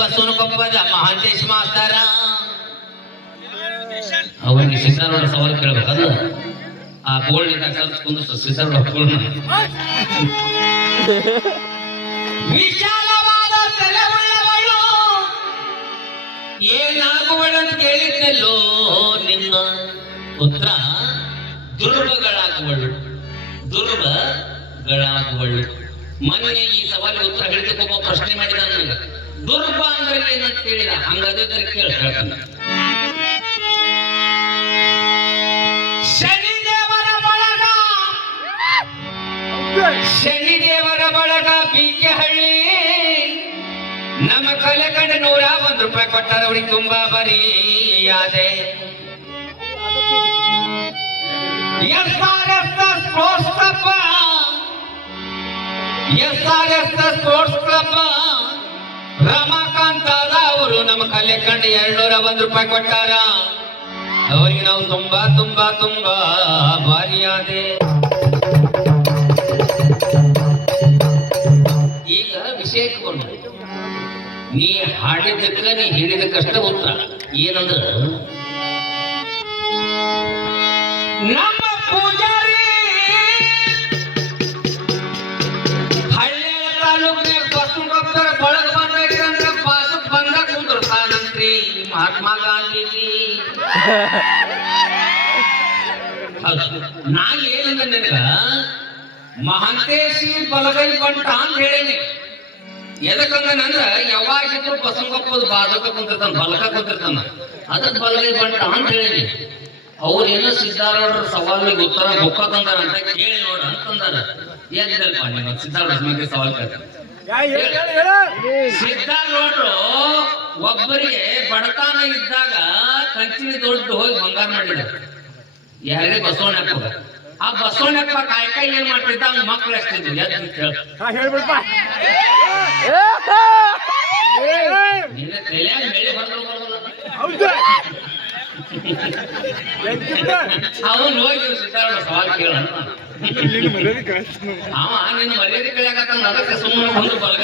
ಬಸವನಕೊಪ್ಪದ ಮಹಾಂತೇಶ್ ಮಾಸ್ತರ ಅವನಿಗೆ ಸಿದ್ದಾರೂಢ ಸವಾಲು ಕೇಳ್ಬೇಕಲ್ಲ. ಆ ಗೋಲ್ಡ್ ಕುಂದಿಸ್ತು ಸಿದ್ದಾರೂಢ ವಿಶಾಲವಾದ ತಲೆಯುಳ್ಳವಳು ಏನಾಗುವಳಂತ ಕೇಳಿದ್ದೆಲ್ಲೋ ನಿನ್ನ ಪುತ್ರ ದುರ್ಬಗಳಾಗುವಳು. ಮೊನ್ನೆ ಈ ಸವಾಲಿಗೆ ಉತ್ತರ ಹೇಳಿದಕ್ಕೊಬ್ಬ ಪ್ರಶ್ನೆ ಮಾಡಿದ ನನಗೆ, ದುರ್ಬ ಅಂದ್ರೆ ಏನಂತ ಕೇಳಿದ. ಹಂಗಾದ್ರೆ ಕೇಳ್ತಾನೆ. ಶನಿದೇವರ ಬಳಗ ಬೀಕೆಹಳ್ಳಿ ನಮ್ಮ ಕಲೆ ಕಂಡು ₹101 ಕೊಟ್ಟಾರ. ಅವಳಿಗೆ ತುಂಬಾ ಬರೀ ಯಾದೆ. ಸ್ಪೋರ್ಟ್ಸ್ ಕ್ಲಬ್ ರಮಾಕಾಂತ್ ಅವರು ನಮ್ಮ ಕಲೆ ಕಂಡು ₹201 ಕೊಟ್ಟಾರ. ಅವರಿಗೆ ನಾವು ತುಂಬಾ ತುಂಬಾ ತುಂಬಾ ಭಾರಿಯಾದೆ. ಈಗ ವಿಷಯಕ್ಕೆ ಬಂದು ನೀ ಹಾಡಿದ್ದಕ್ಕ ನೀ ಹೇಳಿದಕ್ಕಷ್ಟ ಉತ್ತರ ಏನಂದ್ರ, ನಮ್ಮ ಪೂಜಾರಿ ಹಳ್ಳಿ ತಾಲೂಕಿನ ಬಸವನಕೊಪ್ಪರ ಬಳಗ ಬಂದ್ರೆ ಬಾಜುಕ್ ಬಂದ ಕುಂದ್ರತಾನಂತ್ರಿ ಮಹಾತ್ಮ ಗಾಂಧೀಜಿ. ನಾ ಏನಂದ ನಿನಗ ಮಹಾಂತೇಶಿ ಬಲಗೈ ಬಂಟ ಅಂತ ಹೇಳೇನಿ. ಎದಕ್ಕಂದ್ರ ಯಾವಾಗಿದ್ರು ಬಸವನಕೊಪ್ಪದ ಬಾಜಕ ಕುಂತಿರ್ತಾನ, ಬಲಕ ಕುಂತಿರ್ತಾನ, ಅದಕ್ಕೆ ಬಲಗೈ ಬಂಟ ಅಂತ ಹೇಳೇನಿ. ಅವ್ರೇನೋ ಸಿದ್ದಾರೂಢರ ಸವಾಲಿಗೆ ಉತ್ತರ ಬೊಕ್ಕ ತಂದಾರ ಅಂತ ಕೇಳಿ ನೋಡ ಅಂತಂದಾರ. ಏನಿದಲ್ಪ ನೀವು ಸಿದ್ದಾರೂಢರ ಬಗ್ಗೆ ಸವಾಲ್ ಕೇಳ್ತಾರೆ. ಸಿದ್ದಾರೂಢರು ಒಬ್ಬರಿಗೆ ಬಡತನ ಇದ್ದಾಗ ಕಂಚಿನ ದೊಡ್ಡ ಹೋಗಿ ಬಂಗಾರ ಮಾಡಿದ್ದಾರೆ. ಯಾರಿಗೆ? ಬಸವಣ್ಣಪ್ಪ. ಆ ಬಸವಣ್ಣಪ್ಪ ಕಾಯಿ ಏನ್ ಮಾಡ್ತಿದ್ದ, ಅವ್ನ ಮಕ್ಳು ಎಷ್ಟಿದ್ವು ಹೇಳ್ಬಿಡ್ಪ. ತಲೆಯಾಗ ಬೆಳೆ ಬಂದ್ರು ಅವನು ಹೋಗಿ ಸಿದ್ದಾರೂಢ ಸವಾಲ್ ಕೇಳ. ಅವ ನಿನ್ನ ಮರ್ಯಾದೆ ಕೇಳಕತ್ತಾನ, ಅದಕ್ಕೆ ಸುಮ್ಮನೆ ಬಂದು ಬಲಗ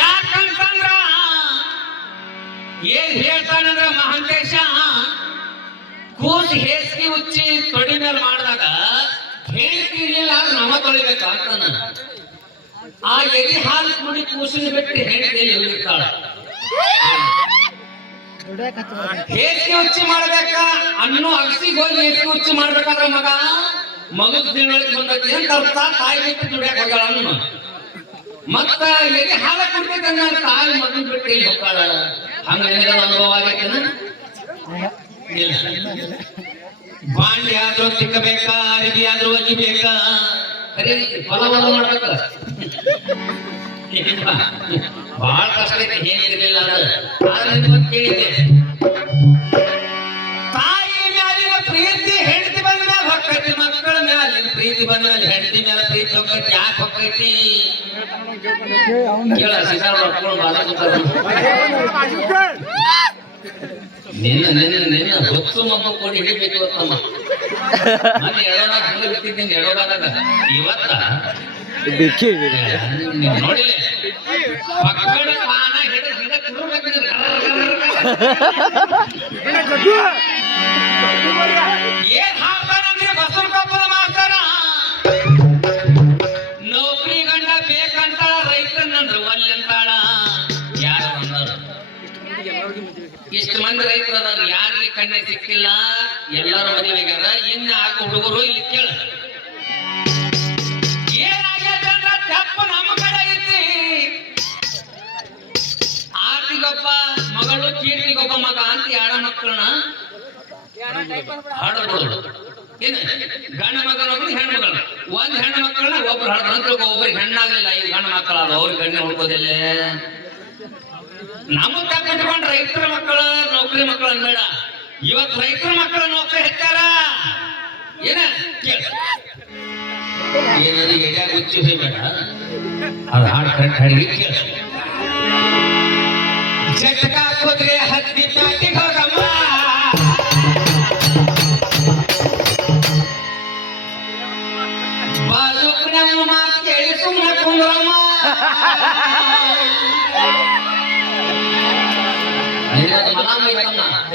ಯಾಕಂತಂದ್ರ ಏನ್ ಹೇಳ್ತಾನಂದ್ರ ಮಹಾಂತೇಶ ಕೂಸು ಹೇಸಿಗೆ ಉಚ್ಚಿ ತೊಡಿ ಮೇಲೆ ಮಾಡಿದಾಗ ಹೇಳ್ತಿರ್ಲಿಲ್ಲ ನಮ ತೊಳಿಬೇಕ ಅಂತಾನ. ಆ ಎರಿ ಹಾಲು ಕುಡಿ ಕೂಸಿನ ಬಿಟ್ಟು ಹೇಳ್ತೇನೆ ಹೋಗಿರ್ತಾಳ. ಹೇಸಿಗೆ ಉಚ್ಚಿ ಮಾಡ್ಬೇಕ ಅನ್ನೋ ಅಗಸಿಗೆ ಹೋಗಿ ಹೇಸಿಗೆ ಉಚ್ಚಿ ಮಾಡ್ಬೇಕಾದ್ರ ಮಗದ ತಿಳುವಳಿಕೆ ಬಂದೈತಿ ಅಂತ ಅರ್ಥ. ತಾಯಿ ಬಿಟ್ಟು ದುಡಿಯಾಕ ಹೋಗ್ಯಾಳ ಅನ್ನ. ಮತ್ತ ಎರಿ ಹಾಲ ಕುಡ್ತೈತಂದ ತಾಯಿ ಮಗನ್ ಬಿಟ್ಟು ಎಲ್ಲಿ ಹೋಗ್ತಾಳ. ಹಂಗ ನಿನಗದ ಅನುಭವ ಆಗೈತೇನ? ಇಲ್ಲ. ಬಾಂಡೆ ಆದ್ರೂ ತಿಕ್ಕಬೇಕಾ, ಅರಿವಿ ಆದ್ರೂ ಒಗಿಬೇಕಾ, ಫಲವಲ್ಲ ಮಾಡ್ಬೇಕ. ಬಹಳ ಕಷ್ಟ ಐತೆ, ಹೇಗಿರ್ಲಿಲ್ಲ ಆದ್ರೆ ಕೇಳಿದೆ. ತಾಯಿ ಮ್ಯಾಲಿನ ಪ್ರೀತಿ ಹೆಂಡತಿ ಬಂದ ಮೇಲೆ ಹೊಕ್ಕೈತಿ, ಮಕ್ಕಳ ಮ್ಯಾಲಿನ ಪ್ರೀತಿ ಬಂದ ಮೇಲೆ ಹೆಂಡತಿ ಮೇಲೆ ಪ್ರೀತಿ ಹೊಕ್ಕೈತಿ. ಯಾಕೆ ಹೊಕ್ಕೈತಿ ಕೇಳ. ಸಿದ್ದಾರೂಢ ನಿನ್ನ ಹೊತ್ತು ಮಮ್ಮ ಕೊಡಿ ಹಿಡಿಬೇಕು ಇವತ್ತಮ್ಮ. ನಾನು ಹೇಳೋಣ ಹಂಗ ಬಿಟ್ಟಿದ್ದೀನಿ ಹೇಳೋದಾಗ ಇವತ್ತ ನೋಡಿಲ್ಲ ಪಕ್ಕಡ ಪಾನ ಹಿಡ ಏನ್ ಹಾಕ್ತಾನಂದ್ರೆ ಬಸವನಕೊಪ್ಪದ ಮಾಸ್ತರ ನೌಕರಿ ಗಂಡ ಬೇಕಂತಾಳ, ರೈತನಂದ್ರ ಒಲ್ಲೆ ಅಂತಾಳ. ಯಾರು ಅಂದರು? ಇಷ್ಟು ಮಂದಿ ರೈತರು ಅದಾರ, ಯಾರಿಗೆ ಕಣ್ಣೆ ಸಿಕ್ಕಿಲ್ಲ, ಎಲ್ಲರೂ ಮದುವೆಗಾರ. ಇನ್ನ ಆಗ ಹುಡುಗರು ಇಲ್ಲಿ ಕೇಳ ಏನಾಗ್ಯದಂದ್ರ ತಪ್ಪ ನಮ್ಮ ಕಡೆ ಐತಿ. ಆರ್ತಿಗೊಬ್ಬ ಮಗಳು, ಕೀರ್ತಿಗೊಬ್ಬ ಮಗ ಅಂತ ಎರಡು ಮಕ್ಕಳನ್ನ ಹಾಡಬಹುದು. ಏನು ಗಂಡ ಮಗನೊಬ್ರು ಹೆಣ್ಣು ಮಗಳ, ಒಂದ್ ಹೆಣ್ಣು ಮಕ್ಕಳನ್ನ ಒಬ್ರು ಹಾಡ ನಂತರ ಒಬ್ರಿಗೆ ಹೆಣ್ಣಾಗ್ಲಿಲ್ಲ. ಈ ಗಂಡ ಮಕ್ಕಳಾದ ಅವ್ರಿಗೆ ಗಣ್ಯ ಹುಡ್ಕೋದಿಲ್ಲ. ನಮಗ್ ತಪ್ಪಿಟ್ಕೊಂಡ್ ರೈತರ ಮಕ್ಕಳ ನೌಕರಿ ಮಕ್ಕಳು ಅನ್ಬೇಡ. ಇವತ್ತು ರೈತರ ಮಕ್ಕಳ ನೌಕರಿ ಹೆಚ್ಚಾರ. ಏನ ಏನಾದ್ರು ಎಡ್ಯಾಗ ಹುಚ್ಚಿ ಹೋಗ್ಬೇಡ, ಅದು ಹಾಡು ಕರೆಕ್ಟ್ ಹಾಡಿಗೆ ಕೇಳ. ಜಟಕ ಕುದುರೆ ಹತ್ತಿ ಪ್ಯಾಟಿಗೆ ಹೋಗಮ್ಮ, ಬಾಜುಕ್ ನಮ್ಮ ಮಾತು ಹೇಳಿ ಸುಮ್ಮನೆ ಕುಂದ್ರಮ್ಮ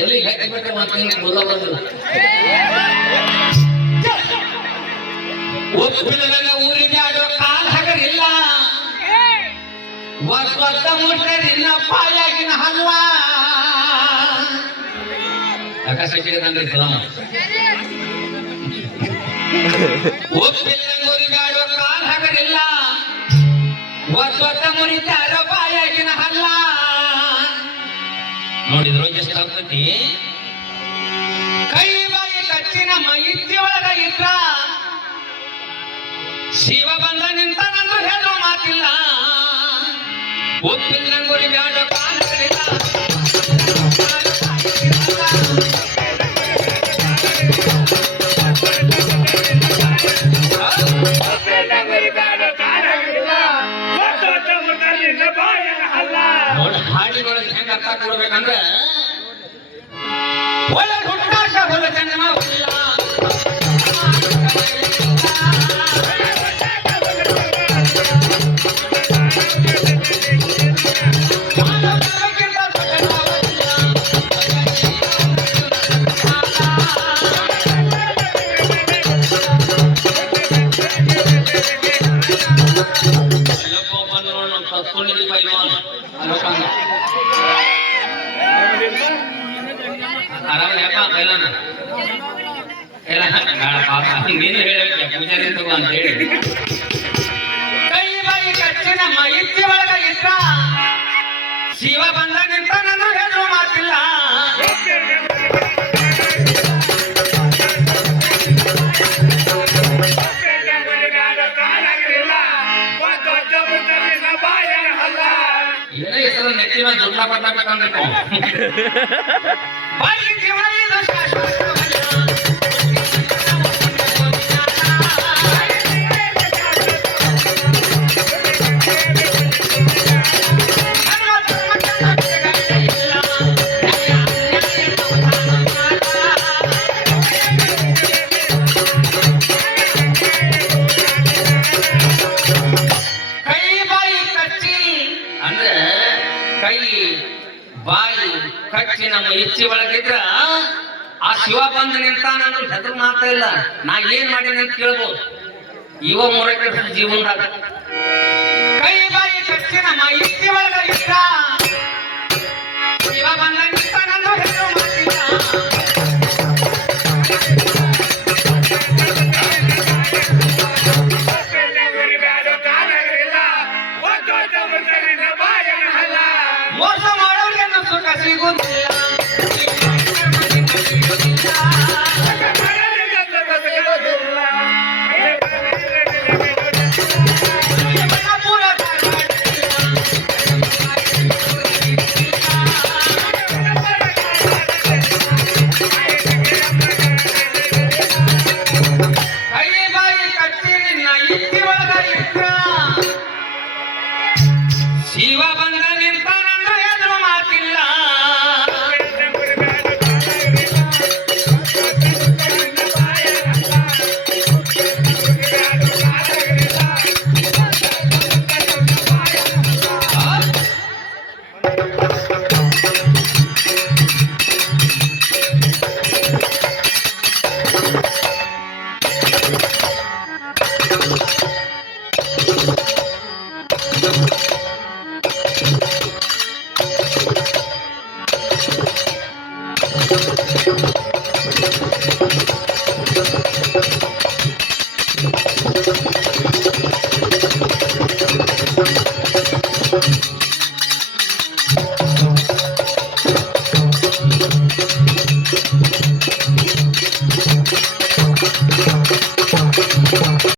ಎಲ್ಲಿ ಗಟ್ಟಿ ಬಿಟ್ಟೆ ಮಾಡ್ತೀನಿ ಮುಲ್ಲ ಬಂದಿಲ್ಲ ಒಪ್ಪಿನ ಊರಿಗೆ ಆಡೋ ಕಾಲ ಹಗರಿಲ್ಲ ಒತ್ತ ಮುಟ್ಟೆ ನಿನ್ನ ಪಾಯಾಗಿನ ಹಲ್ವ ಆಕಾಶ ಕೇಳಿದಂಡ್ರಿ ಸಲಾಮ ಒಪ್ಪಿಲ್ಲಂಗೂರಿಗೆ ಆಡೋ ಕಾಲ ಹಗರಿಲ್ಲ ಒತ್ತ ಮುರಿತಾರ ಪಾಯಾಗಿನ ಹಲ್ಲ ನೋಡಿದ್ರು ಎಷ್ಟಾಗ್ತತಿ ಕೈ ಬಾಯಿ ಕಚ್ಚಿನ ಮೈತ್ತಿ ಒಳಗ ಇದ್ರ ಶಿವ ಬಂದ ನಿಂತ ನನ್ನ ಹೇಳೋ ಮಾತಿಲ್ಲ ಒಪ್ಪಿಲ್ಲ ಗುರಿ ಬ್ಯಾಡ ಕಾಲಗಳಿಲ್ಲ ನೋಡಿ ಹಾಡಿನೊಳಗೆ ಹೆಂಗ ಅರ್ಥ ಕೊಡ್ಬೇಕಂದ್ರೆ ಒಳ ಹುಟ್ಟಾಕ ಹೊಲ ಜನ್ಮ ಇಲ್ಲ ನೀನು ಹೇಳಕ್ಕೆ ಪೂಜಾರಿ ತಗೋ ಅಂತ ಹೇಳಿ ಕೈ ಬಾಯಿ ಕಚ್ಚಿನ ಮೈತ್ತಿ ಒಳಗ ಇದ್ರ ಶಿವ ಬಂದ ನಿಂತ ನನ್ನ ಹೇಳೋ ಮಾತಿಲ್ಲ ಏನೇ ಹೆಸರು ನೆಚ್ಚಿನ ದುಡ್ಡ ಪಡ್ಲಾಬೇಕಂದ್ರೆ ಬಾಯಿ ಜೀವನ ಕಚ್ಚಿ ನಮ್ಮ ಇಚ್ಚಿ ಒಳಗಿದ್ರ ಆ ಶಿವ ಬಂದ ನಿಂತ ನಾನು ಹೆದರು ಮಾತಾ ಇಲ್ಲ ನಾ ಏನ್ ಮಾಡೀನಿ ಅಂತ ಕೇಳ್ಬೋದು ಇವ ಮೂರಕ್ಕೆ ಜೀವನದಾಗ ಕೈ ಬಾಯಿ ಕಚ್ಚಿ ನಮ್ಮ ಇಚ್ಚಿ ಒಳಗಿದ್ರ ಶಿವ ಬಂದ ನಿಂತ ನಾನು ಹೆದರು ಮಾತಿಲ್ಲ ಮೋಸ ಮಾಡೋರಿಗೆ ಸುಖ ಸಿಗುತ್ತಿಲ್ಲ ಕೈ ಬಾಯಿ ಕಚ್ಚಿ ನಿನ್ನ ಇತ್ತಿ ಒಳಗ ಇದ್ರ ಶಿವ ಬಂದ ನಿಂತ ನನ್ನ ಎದುರು ಮಾತಿಲ್ಲ